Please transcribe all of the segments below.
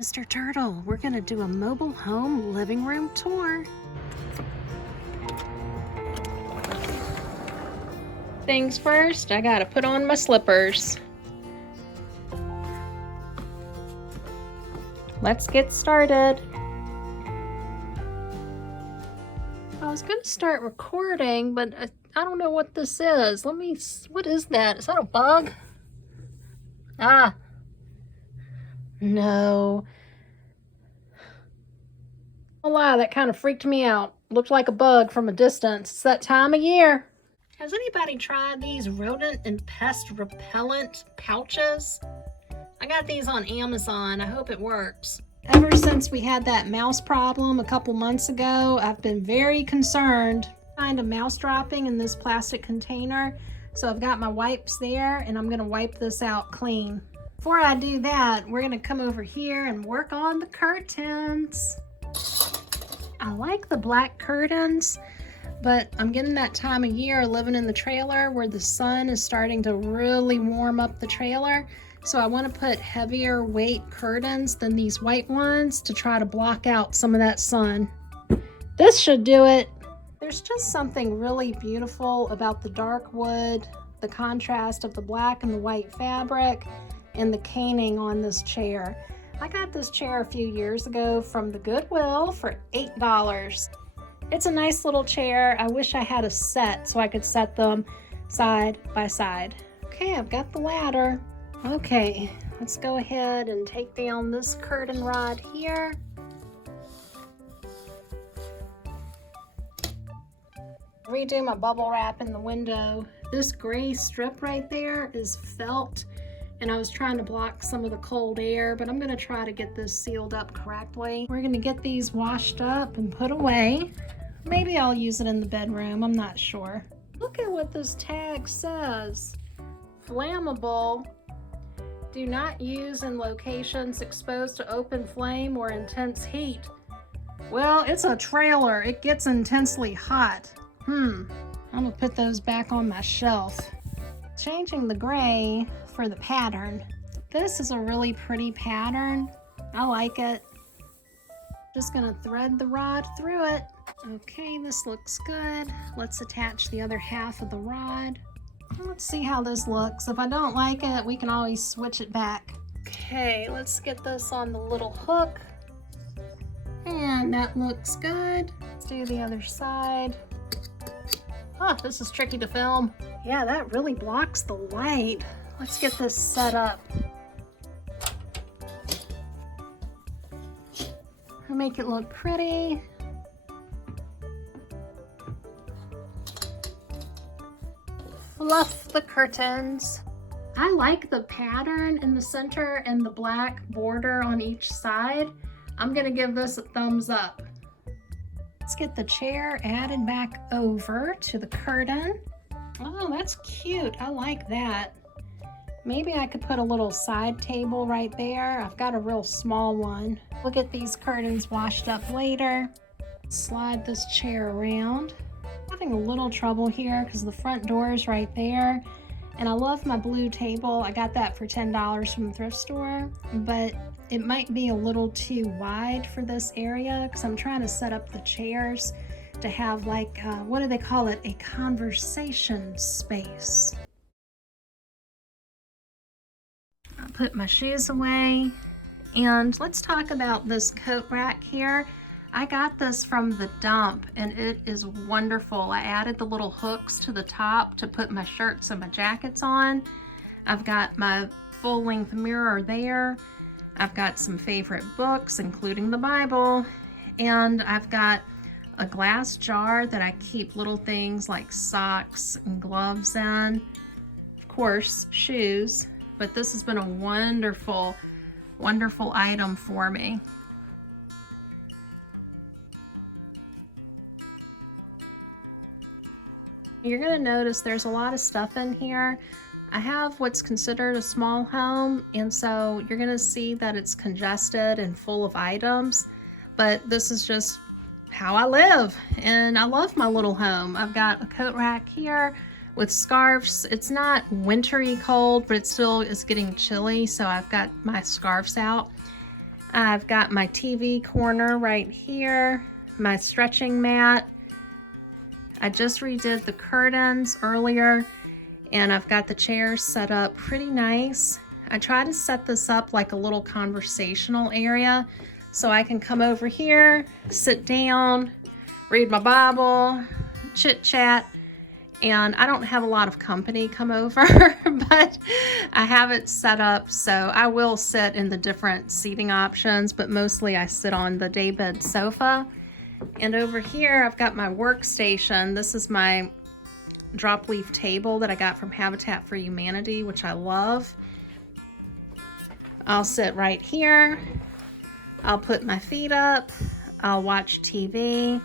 Mr. Turtle, we're gonna do a mobile home living room tour. Things first, I gotta put on my slippers. Let's get started. I was gonna start recording, but I don't know what this is. What is that? Is that a bug? Ah, no. A lie, that kind of freaked me out. Looked like a bug from a distance. It's that time of year. Has anybody tried these rodent and pest repellent pouches? I got these on Amazon. I hope it works. Ever since we had that mouse problem a couple months ago, I've been very concerned. Find a mouse dropping in this plastic container. So I've got my wipes there and I'm gonna wipe this out clean. Before I do that, we're gonna come over here and work on the curtains. I like the black curtains, but I'm getting that time of year living in the trailer where the sun is starting to really warm up the trailer. So I want to put heavier weight curtains than these white ones to try to block out some of that sun. This should do it. There's just something really beautiful about the dark wood, the contrast of the black and the white fabric, and the caning on this chair. I got this chair a few years ago from the Goodwill for $8. It's a nice little chair. I wish I had a set so I could set them side by side. Okay, I've got the ladder. Okay, let's go ahead and take down this curtain rod here. Redo my bubble wrap in the window. This gray strip right there is felt, and I was trying to block some of the cold air, but I'm gonna try to get this sealed up correctly. We're gonna get these washed up and put away. Maybe I'll use it in the bedroom, I'm not sure. Look at what this tag says. Flammable. Do not use in locations exposed to open flame or intense heat. Well, it's a trailer. It gets intensely hot. I'm gonna put those back on my shelf. Changing the gray for the pattern. This is a really pretty pattern. I like it. Just gonna thread the rod through it. Okay, this looks good. Let's attach the other half of the rod. Let's see how this looks. If I don't like it, we can always switch it back. Okay, let's get this on the little hook. And that looks good. Let's do the other side. Oh, this is tricky to film. Yeah, that really blocks the light. Let's get this set up. I'll make it look pretty. Fluff the curtains. I like the pattern in the center and the black border on each side. I'm gonna give this a thumbs up. Let's get the chair added back over to the curtain. Oh, that's cute. I like that. Maybe I could put a little side table right there. I've got a real small one. We'll get these curtains washed up later. Slide this chair around. Having a little trouble here because the front door is right there. And I love my blue table. I got that for $10 from the thrift store, but it might be a little too wide for this area because I'm trying to set up the chairs to have like, what do they call it? A conversation space. I'll put my shoes away and let's talk about this coat rack here. I got this from the dump and it is wonderful. I added the little hooks to the top to put my shirts and my jackets on. I've got my full-length mirror there. I've got some favorite books, including the Bible, and I've got a glass jar that I keep little things like socks and gloves in. Of course, shoes, but this has been a wonderful, wonderful item for me. You're gonna notice there's a lot of stuff in here. I have what's considered a small home, and so you're gonna see that it's congested and full of items, but this is just how I live, and I love my little home. I've got a coat rack here with scarves. It's not wintry cold, but it still is getting chilly, so I've got my scarves out. I've got my TV corner right here, my stretching mat. I just redid the curtains earlier, and I've got the chairs set up pretty nice. I try to set this up like a little conversational area so I can come over here, sit down, read my Bible, chit chat, and I don't have a lot of company come over, but I have it set up so I will sit in the different seating options, but mostly I sit on the daybed sofa. And over here, I've got my workstation. This is my drop leaf table that I got from Habitat for Humanity, which I love. I'll sit right here. I'll put my feet up. I'll watch TV.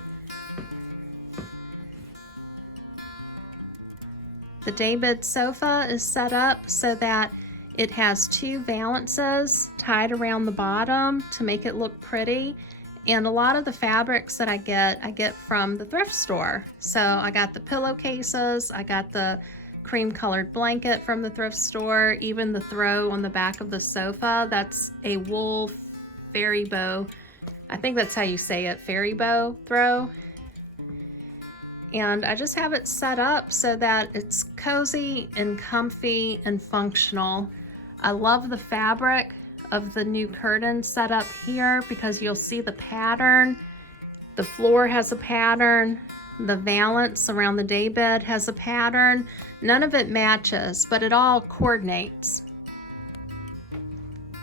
The daybed sofa is set up so that it has two valances tied around the bottom to make it look pretty. And a lot of the fabrics that I get from the thrift store. So I got the pillowcases, I got the cream colored blanket from the thrift store, even the throw on the back of the sofa. That's a wool fairy bow. I think that's how you say it, fairy bow throw. And I just have it set up so that it's cozy and comfy and functional. I love the fabric of the new curtain set up here because you'll see the pattern. The floor has a pattern. The valance around the daybed has a pattern. None of it matches, but it all coordinates.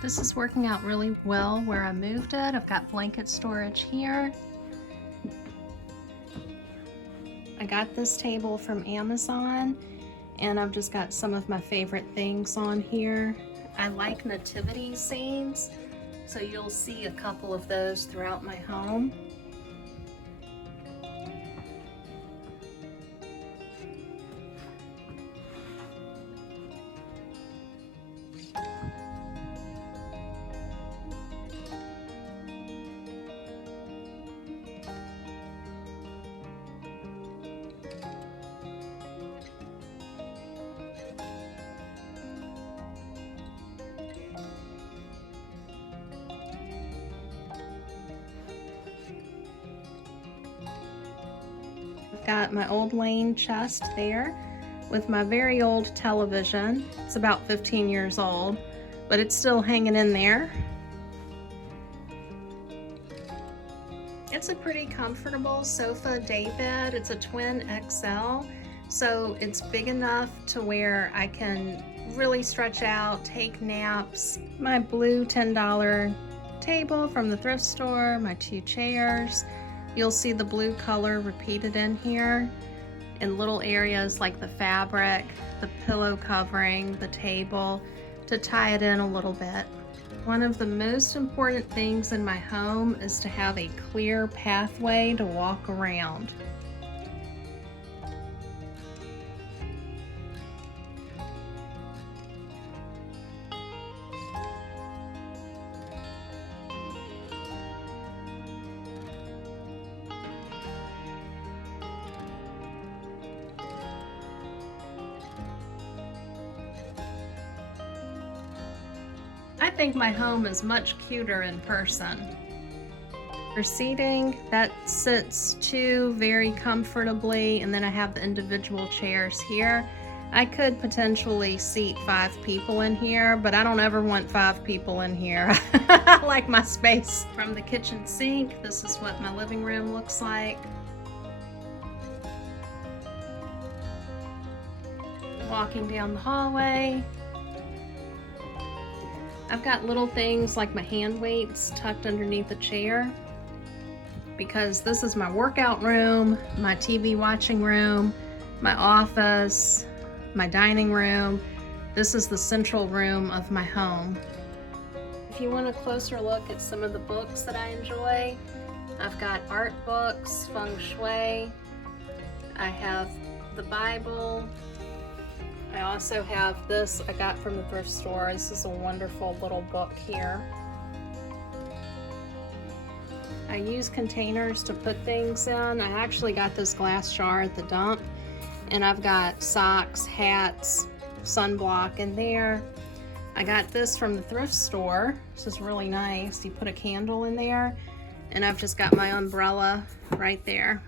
This is working out really well where I moved it. I've got blanket storage here. I got this table from Amazon, and I've just got some of my favorite things on here. I like nativity scenes, so you'll see a couple of those throughout my home. Got my old Lane chest there with my very old television. It's about 15 years old, but it's still hanging in there. It's a pretty comfortable sofa daybed. It's a twin XL, so it's big enough to where I can really stretch out, take naps. My blue $10 table from the thrift store, my two chairs. You'll see the blue color repeated in here in little areas like the fabric, the pillow covering, the table, to tie it in a little bit. One of the most important things in my home is to have a clear pathway to walk around. I think my home is much cuter in person. For seating, that sits two very comfortably, and then I have the individual chairs here. I could potentially seat 5 people in here, but I don't ever want 5 people in here. I like my space. From the kitchen sink, this is what my living room looks like. Walking down the hallway, I've got little things like my hand weights tucked underneath the chair because this is my workout room, my TV watching room, my office, my dining room. This is the central room of my home. If you want a closer look at some of the books that I enjoy, I've got art books, feng shui, I have the Bible. I also have this I got from the thrift store. This is a wonderful little book here. I use containers to put things in. I actually got this glass jar at the dump, and I've got socks, hats, sunblock in there. I got this from the thrift store. This is really nice. You put a candle in there, and I've just got my umbrella right there.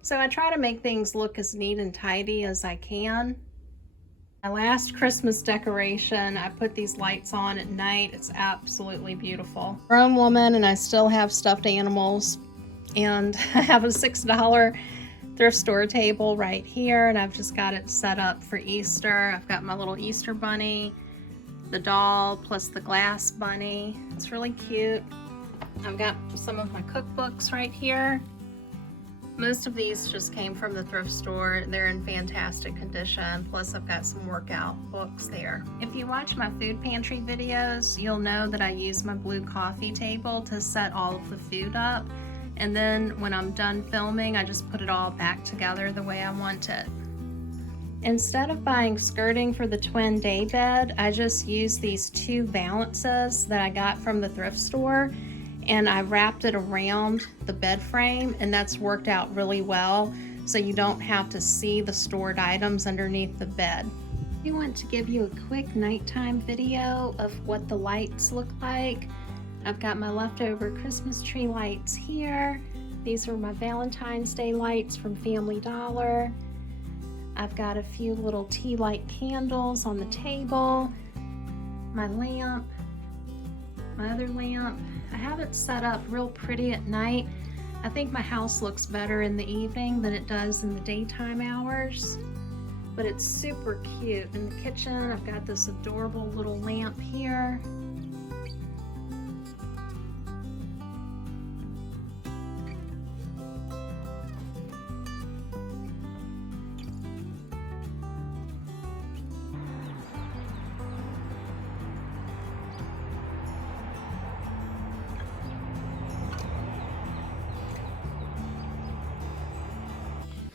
So I try to make things look as neat and tidy as I can. My last Christmas decoration, I put these lights on at night. It's absolutely beautiful. Grown woman, and I still have stuffed animals. And I have a $6 thrift store table right here, and I've just got it set up for Easter. I've got my little Easter bunny, the doll, plus the glass bunny. It's really cute. I've got some of my cookbooks right here. Most of these just came from the thrift store. They're in fantastic condition. Plus I've got some workout books there. If you watch my food pantry videos, you'll know that I use my blue coffee table to set all of the food up. And then when I'm done filming, I just put it all back together the way I want it. Instead of buying skirting for the twin day bed, I just used these 2 valances that I got from the thrift store, and I wrapped it around the bed frame, and that's worked out really well, so you don't have to see the stored items underneath the bed. I want to give you a quick nighttime video of what the lights look like. I've got my leftover Christmas tree lights here. These are my Valentine's Day lights from Family Dollar. I've got a few little tea light candles on the table. My lamp, my other lamp. I have it set up real pretty at night. I think my house looks better in the evening than it does in the daytime hours. But it's super cute. In the kitchen, I've got this adorable little lamp here.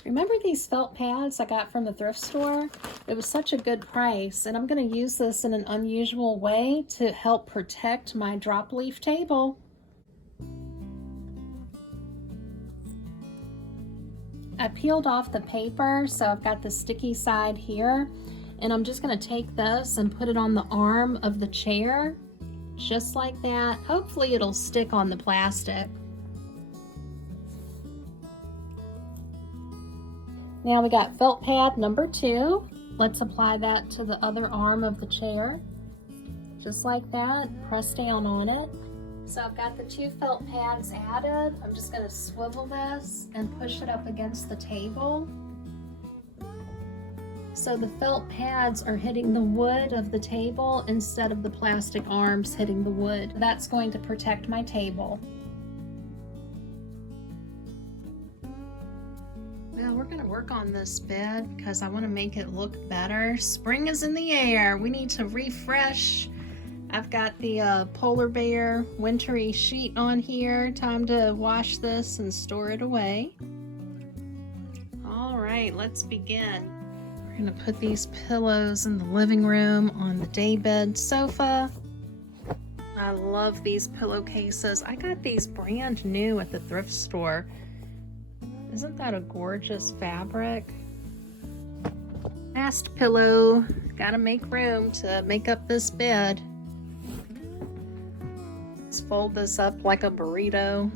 Remember these felt pads I got from the thrift store? It was such a good price, and I'm going to use this in an unusual way to help protect my drop leaf table. I peeled off the paper, so I've got the sticky side here, and I'm just going to take this and put it on the arm of the chair, just like that. Hopefully it'll stick on the plastic. Now we got felt pad number 2. Let's apply that to the other arm of the chair. Just like that, press down on it. So I've got the 2 felt pads added. I'm just going to swivel this and push it up against the table. So the felt pads are hitting the wood of the table instead of the plastic arms hitting the wood. That's going to protect my table. Well, we're going to work on this bed because I want to make it look better. Spring is in the air. We need to refresh. I've got the polar bear wintry sheet on here. Time to wash this and store it away. All right, let's begin. We're going to put these pillows in the living room on the daybed sofa. I love these pillowcases. I got these brand new at the thrift store. Isn't that a gorgeous fabric? Last pillow. Gotta make room to make up this bed. Let's fold this up like a burrito.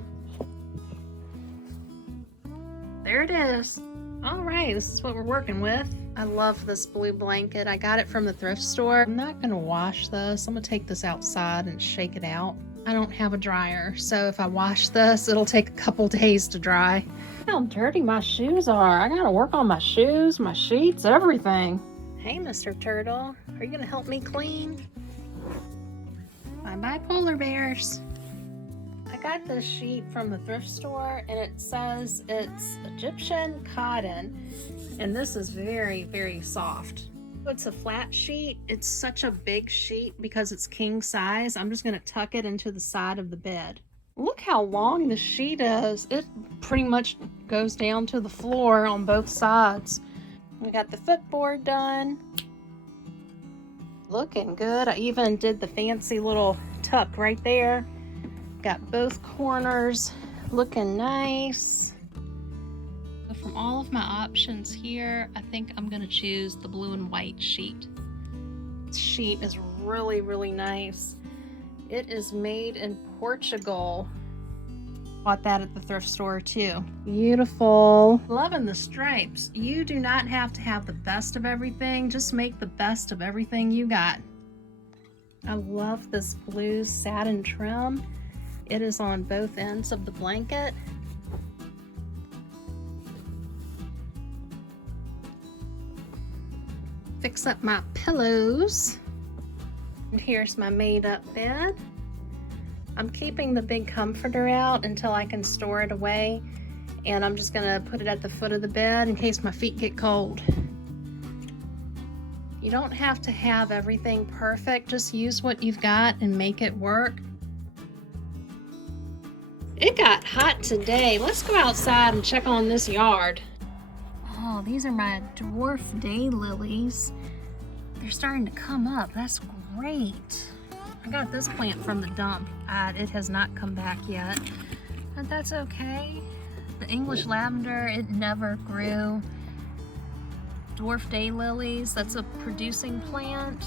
There it is. All right, this is what we're working with. I love this blue blanket. I got it from the thrift store. I'm not gonna wash this. I'm gonna take this outside and shake it out. I don't have a dryer, so if I wash this, it'll take a couple days to dry. How dirty my shoes are. I gotta work on my shoes, my sheets, everything. Hey, Mr. Turtle, are you gonna help me clean? Bye-bye, polar bears. I got this sheet from the thrift store, and it says it's Egyptian cotton, and this is very, very soft. It's a flat sheet. It's such a big sheet because it's king size. I'm just going to tuck it into the side of the bed. Look how long the sheet is. It pretty much goes down to the floor on both sides. We got the footboard done. Looking good. I even did the fancy little tuck right there. Got both corners looking nice. From all of my options here, I think I'm going to choose the blue and white sheet. This sheet is really, really nice. It is made in Portugal. Bought that at the thrift store too. Beautiful. Loving the stripes. You do not have to have the best of everything. Just make the best of everything you got. I love this blue satin trim. It is on both ends of the blanket. Fix up my pillows. And here's my made up bed. I'm keeping the big comforter out until I can store it away, and I'm just gonna put it at the foot of the bed in case my feet get cold. You don't have to have everything perfect, just use what you've got and make it work. It got hot today. Let's go outside and check on this yard. Oh, these are my dwarf daylilies. They're starting to come up. That's great. I got this plant from the dump. It has not come back yet, but that's okay. The English lavender, it never grew. Dwarf daylilies, that's a producing plant.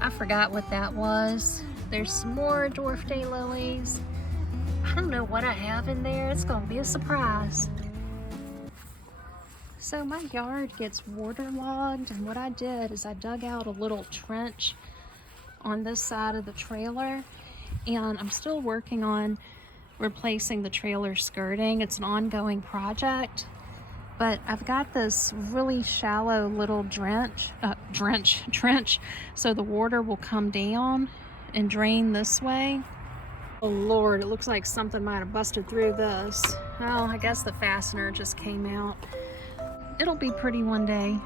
I forgot what that was. There's some more dwarf daylilies. I don't know what I have in there. It's gonna be a surprise. So my yard gets waterlogged, and what I did is I dug out a little trench on this side of the trailer, and I'm still working on replacing the trailer skirting. It's an ongoing project, but I've got this really shallow little trench, so the water will come down and drain this way. Oh Lord, it looks like something might have busted through this. Well, I guess the fastener just came out. It'll be pretty one day.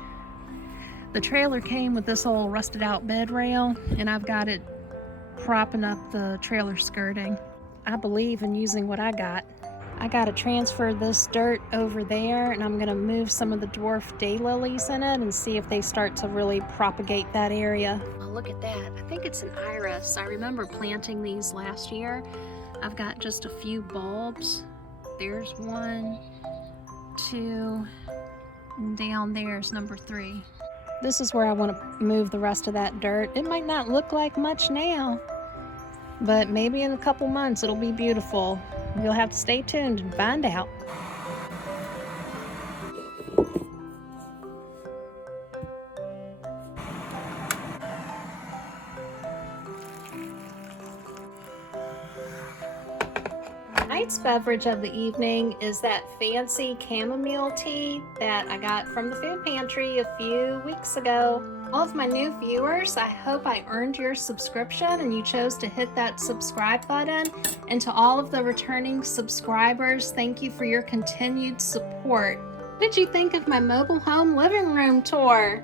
The trailer came with this old rusted out bed rail, and I've got it propping up the trailer skirting. I believe in using what I got. I gotta transfer this dirt over there, and I'm gonna move some of the dwarf daylilies in it and see if they start to really propagate that area. Oh, look at that. I think it's an iris. I remember planting these last year. I've got just a few bulbs. There's 1, 2, and down there's number 3. This is where I want to move the rest of that dirt. It might not look like much now, but maybe in a couple months it'll be beautiful. You'll have to stay tuned and find out. Tonight's beverage of the evening is that fancy chamomile tea that I got from the food pantry a few weeks ago. All of my new viewers, I hope I earned your subscription and you chose to hit that subscribe button. And to all of the returning subscribers, thank you for your continued support. What did you think of my mobile home living room tour?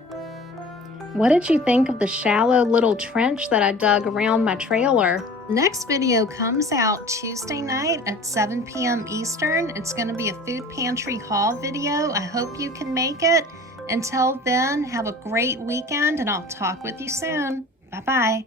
What did you think of the shallow little trench that I dug around my trailer? Next video comes out Tuesday night at 7 p.m. Eastern. It's going to be a food pantry haul video. I hope you can make it. Until then, have a great weekend, and I'll talk with you soon. Bye-bye.